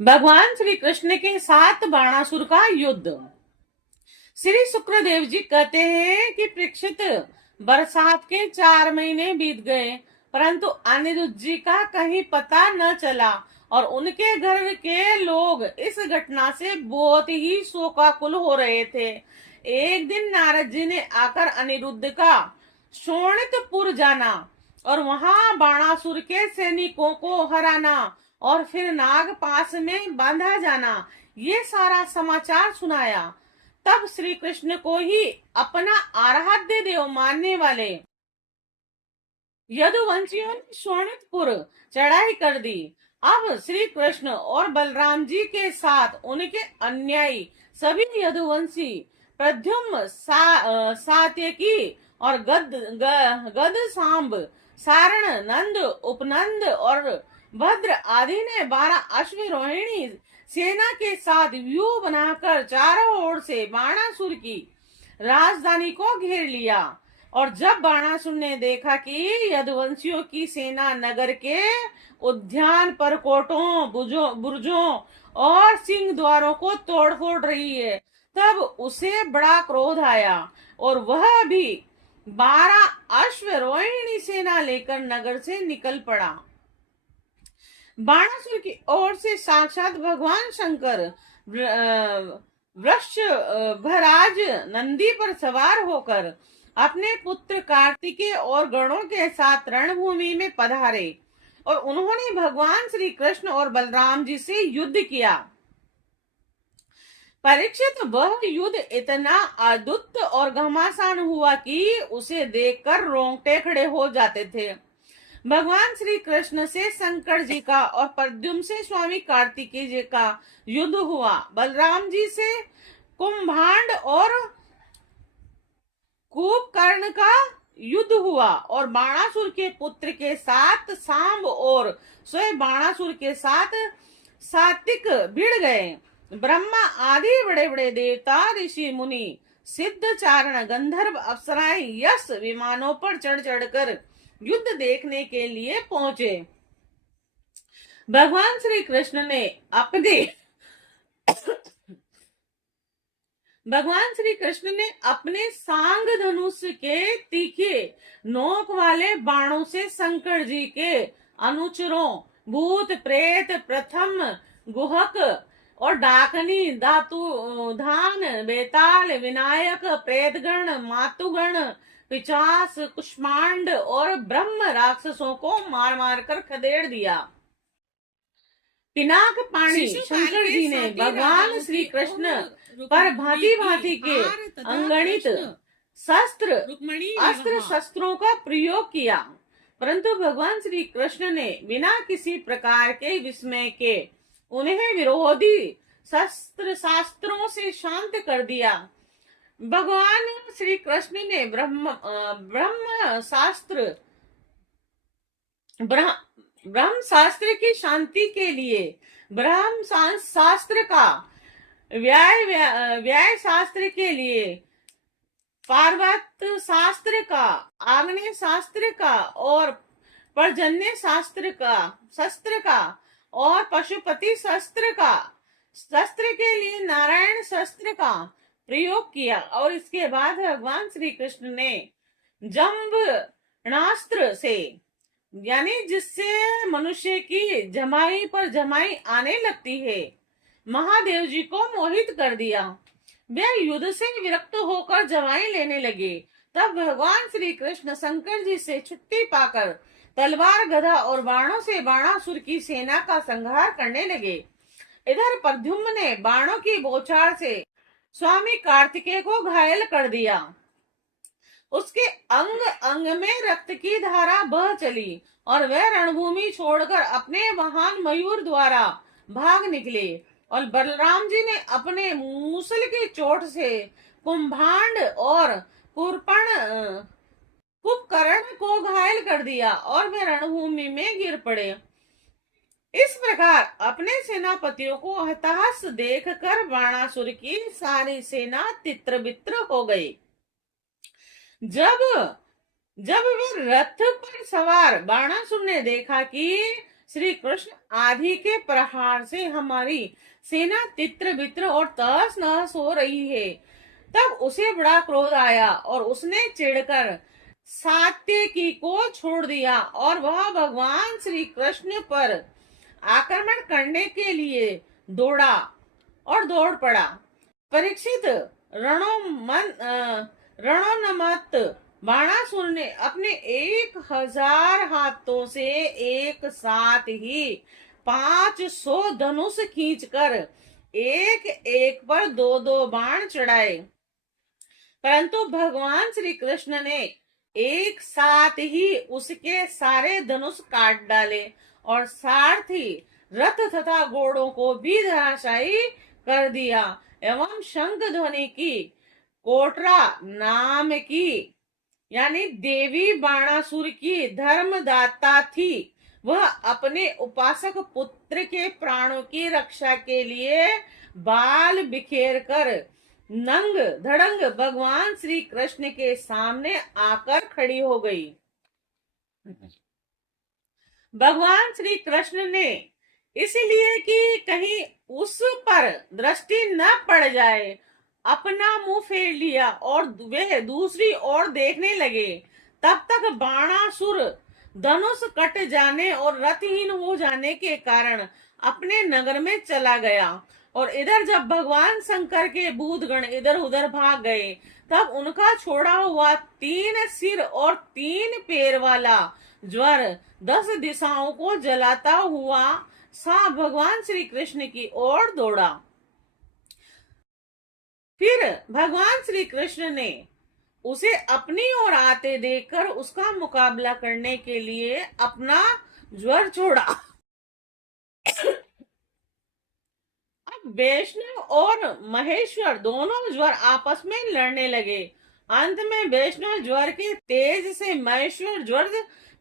भगवान श्री कृष्ण के साथ बाणासुर का युद्ध। श्री शुक्रदेव जी कहते हैं कि परीक्षित, बरसात के 4 महीने बीत गए परंतु अनिरुद्ध जी का कहीं पता न चला और उनके घर के लोग इस घटना से बहुत ही शोकाकुल हो रहे थे। एक दिन नारद जी ने आकर अनिरुद्ध का शोणितपुर जाना और वहां बाणासुर के सैनिकों को हराना और फिर नाग पास में बांधा जाना, ये सारा समाचार सुनाया। तब श्री कृष्ण को ही अपना आराध्य देव मानने वाले यदुवंशियों ने शोणितपुर चढ़ाई कर दी। अब श्री कृष्ण और बलराम जी के साथ उनके अन्यायी सभी यदुवंशी प्रद्युम्न सात्यकी और गद सांब, सारण, नंद, उपनंद और भद्र आदि ने 12 अश्वरोहिणी सेना के साथ व्यूह बनाकर चारों ओर से बाणासुर की राजधानी को घेर लिया। और जब बाणासुर ने देखा कि यदुवंशियों की सेना नगर के उद्यान पर कोटों, बुर्जों और सिंह द्वारों को तोड़ फोड़ रही है, तब उसे बड़ा क्रोध आया और वह भी 12 अश्वरोहिणी सेना लेकर नगर से निकल पड़ा। बाणासुर की ओर से साक्षात भगवान शंकर वृक्ष भराज नंदी पर सवार होकर अपने पुत्र कार्तिकेय और गणों के साथ रणभूमि में पधारे और उन्होंने भगवान श्री कृष्ण और बलराम जी से युद्ध किया। परीक्षित, वह युद्ध इतना अद्भुत और घमासान हुआ कि उसे देखकर रोंगटे खड़े हो जाते थे। भगवान श्री कृष्ण से शंकर जी का और प्रद्युम्न से स्वामी कार्तिकेय जी का युद्ध हुआ। बलराम जी से कुंभांड और कुंभकर्ण का युद्ध हुआ और बाणासुर के पुत्र के साथ सांब और स्वयं बाणासुर के साथ सात्विक भिड़ गए। ब्रह्मा आदि बड़े बड़े देवता, ऋषि, मुनि, सिद्ध, चारण, गंधर्व, अप्सराएं यश विमानों पर चढ़ चढ़कर युद्ध देखने के लिए पहुंचे। भगवान श्री कृष्ण ने अपने सांग धनुष के तीखे नोक वाले बाणों से शंकर जी के अनुचरों भूत, प्रेत, प्रथम, गुहक और डाकनी, धातु, धान, बेताल, विनायक, प्रेतगण, मातुगण, पिचास, कुष्मांड और ब्रह्म राक्षसों को मार मार कर खदेड़ दिया। पिनाक पाणी शंकर जी ने भगवान श्री कृष्ण पर भांति भांति के अंगणित अस्त्र शस्त्रों का प्रयोग किया, परंतु भगवान श्री कृष्ण ने बिना किसी प्रकार के विस्मय के उन्हें विरोधी शास्त्रों से शांत कर दिया। भगवान श्री कृष्ण ने ब्रह्म शास्त्र की शांति के लिए ब्रह्म शास्त्र का, व्याय शास्त्र के लिए पार्वत शास्त्र का, आग्नेय शास्त्र का और पर्जन्य शस्त्र का और पशुपति शस्त्र के लिए नारायण शस्त्र का प्रयोग किया। और इसके बाद भगवान श्री कृष्ण ने जम्बनास्त्र से, यानी जिससे मनुष्य की जमाई पर जमाई आने लगती है, महादेव जी को मोहित कर दिया। वे युद्ध से विरक्त होकर जमाई लेने लगे। तब भगवान श्री कृष्ण शंकर जी से छुट्टी पाकर तलवार, गदा और बाणों से बाणासुर की सेना का संहार करने लगे। इधर प्रद्युम्न ने बाणों की बौछार से स्वामी कार्तिकेय को घायल कर दिया। उसके अंग अंग में रक्त की धारा बह चली और वह रणभूमि छोड़कर अपने वाहन मयूर द्वारा भाग निकले। और बलराम जी ने अपने मूसल की चोट से कुंभांड और कुंभकर्ण को घायल कर दिया और वे रणभूमि में गिर पड़े। इस प्रकार अपने सेनापतियों को हताश देखकर बाणासुर की सारी सेना तित्र बित्र हो गई। जब वे रथ पर सवार बाणासुर ने देखा कि श्री कृष्ण आदि के प्रहार से हमारी सेना तित्र बित्र और तहस नहस हो रही है। तब उसे बड़ा क्रोध आया और उसने चिढ़कर सात्यकी को छोड़ दिया और वह भगवान श्री कृष्ण पर आक्रमण करने के लिए दौड़ा और दौड़ पड़ा। परीक्षित रणोन्मत्त बाणासुर ने अपने 1000 हाथों से एक साथ ही 500 धनुष खींचकर एक एक पर दो दो बाण चढ़ाए, परंतु भगवान श्री कृष्ण ने एक साथ ही उसके सारे धनुष काट डाले और साथ ही रथ तथा घोड़ों को भी धराशायी कर दिया एवं शंख ध्वनि की कोटरा नाम की यानी देवी बाणासुर की धर्मदाता थी, वह अपने उपासक पुत्र के प्राणों की रक्षा के लिए बाल बिखेर कर नंग धड़ंग भगवान श्री कृष्ण के सामने आकर खड़ी हो गई। भगवान श्री कृष्ण ने इसलिए कि कहीं उस पर दृष्टि न पड़ जाए अपना मुंह फेर लिया और वे दूसरी ओर देखने लगे। तब तक बाणासुर धनुष कट जाने और रथहीन हो जाने के कारण अपने नगर में चला गया और इधर जब भगवान शंकर के भूतगण इधर उधर भाग गए तब उनका छोड़ा हुआ 3 सिर और 3 पैर वाला ज्वर 10 दिशाओं को जलाता हुआ सा भगवान श्री कृष्ण की ओर दौड़ा। फिर भगवान श्री कृष्ण ने उसे अपनी ओर आते देखकर उसका मुकाबला करने के लिए अपना ज्वर छोड़ा। अब वैष्णव और महेश्वर दोनों ज्वर आपस में लड़ने लगे। अंत में वैष्णव ज्वर के तेज से महेश्वर ज्वर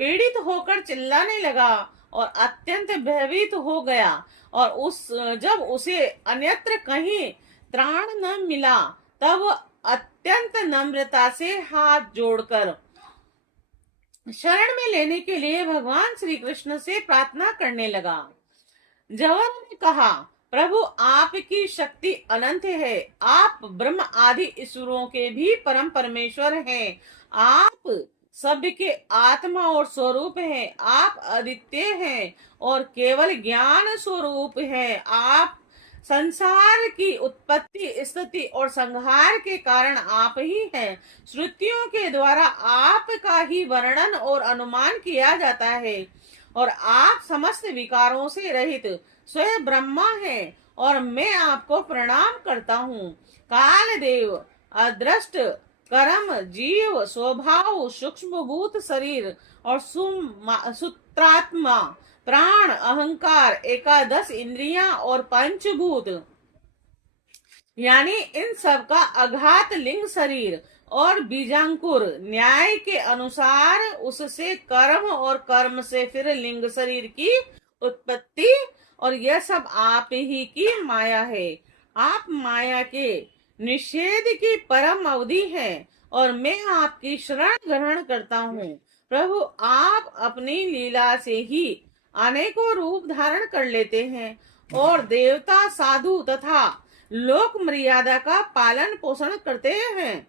पीड़ित होकर चिल्लाने लगा और अत्यंत भयभीत हो गया और जब उसे अन्यत्र कहीं त्राण न मिला तब अत्यंत नम्रता से हाथ जोड़कर शरण में लेने के लिए भगवान श्री कृष्ण से प्रार्थना करने लगा। जवर ने कहा, प्रभु आपकी शक्ति अनंत है, आप ब्रह्म आदि ईश्वरों के भी परम परमेश्वर हैं, आप सबके आत्मा और स्वरूप हैं, आप अद्वितीय हैं और केवल ज्ञान स्वरूप हैं, आप संसार की उत्पत्ति स्थिति और संहार के कारण आप ही हैं। श्रुतियों के द्वारा आपका ही वर्णन और अनुमान किया जाता है और आप समस्त विकारों से रहित स्वयं ब्रह्मा हैं और मैं आपको प्रणाम करता हूँ। काल देव अदृष्ट कर्म जीव स्वभाव सूक्ष्म भूत शरीर और सूत्रात्मा प्राण अहंकार 11 इंद्रियां और पंचभूत यानी इन सब का अघात लिंग शरीर और बीजांकुर न्याय के अनुसार उससे कर्म और कर्म से फिर लिंग शरीर की उत्पत्ति और यह सब आप ही की माया है। आप माया के निषेध की परम अवधि है और मैं आपकी शरण ग्रहण करता हूँ। प्रभु आप अपनी लीला से ही अनेकों रूप धारण कर लेते हैं और देवता साधु तथा लोक मर्यादा का पालन पोषण करते हैं।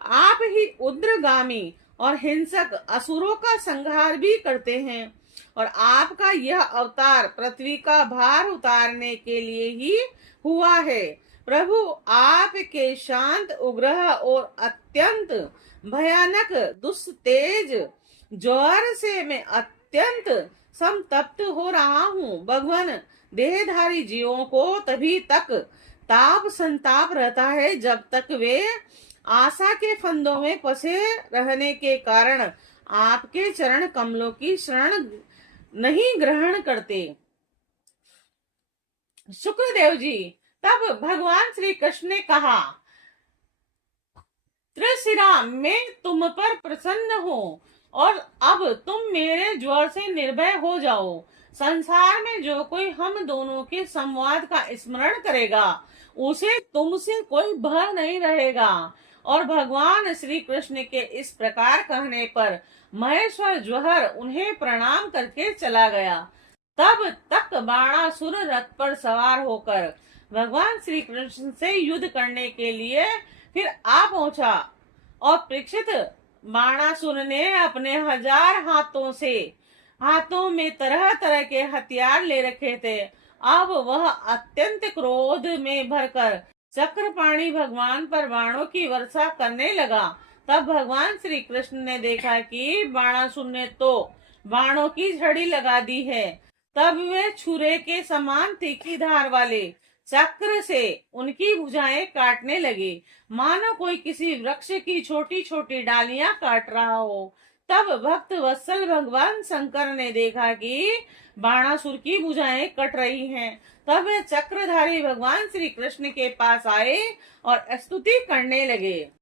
आप ही उग्रगामी और हिंसक असुरों का संहार भी करते हैं और आपका यह अवतार पृथ्वी का भार उतारने के लिए ही हुआ है। प्रभु आपके शांत उग्र और अत्यंत भयानक दुस्तेज ज्वर से मैं अत्यंत संतप्त हो रहा हूँ। भगवान देहधारी जीवों को तभी तक ताप संताप रहता है जब तक वे आशा के फंदों में फंसे रहने के कारण आपके चरण कमलों की शरण नहीं ग्रहण करते। शुक्रदेव जी, तब भगवान श्री कृष्ण ने कहा, त्रिशिरा मैं तुम पर प्रसन्न हूँ और अब तुम मेरे ज्वर से निर्भय हो जाओ। संसार में जो कोई हम दोनों के संवाद का स्मरण करेगा उसे तुमसे कोई भय नहीं रहेगा। और भगवान श्री कृष्ण के इस प्रकार कहने पर महेश्वर ज्वर उन्हें प्रणाम करके चला गया। तब तक बाणासुर रथ पर सवार होकर भगवान श्री कृष्ण से युद्ध करने के लिए फिर आ पहुंचा। और परीक्षित, बाणासुर ने अपने 1000 हाथों में तरह तरह के हथियार ले रखे थे। अब वह अत्यंत क्रोध में भरकर चक्रपाणी भगवान पर बाणों की वर्षा करने लगा। तब भगवान श्री कृष्ण ने देखा कि बाणासुर ने तो बाणों की झड़ी लगा दी है। तब वे छुरे के समान तीखी धार वाले चक्र से उनकी भुजाएं काटने लगे, मानो कोई किसी वृक्ष की छोटी छोटी डालियां काट रहा हो। तब भक्त वत्सल भगवान शंकर ने देखा कि बाणासुर की भुजाएं कट रही हैं। तब वे चक्रधारी भगवान श्री कृष्ण के पास आए और स्तुति करने लगे।